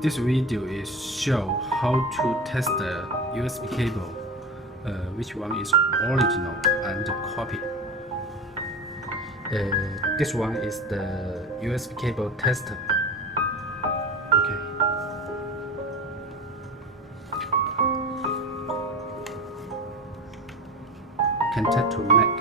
This video is show how to test the USB cable, which one is original and copy. This one is the USB cable tester. Okay. Connect to Mac.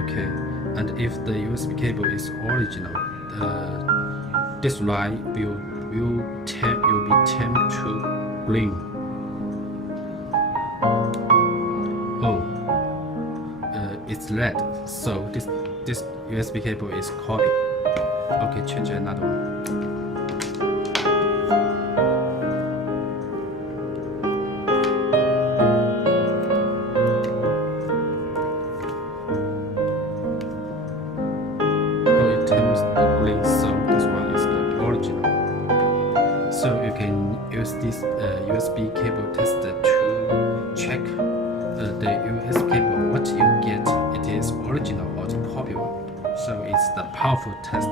Okay, and if the USB cable is original, this line will be turned to green. Oh, it's red, so this USB cable is copied. Okay, change another one. Turns the green, so this one is the original. So you can use this USB cable tester to check the USB cable, what you get, it is original or the copy one. So it's the powerful test.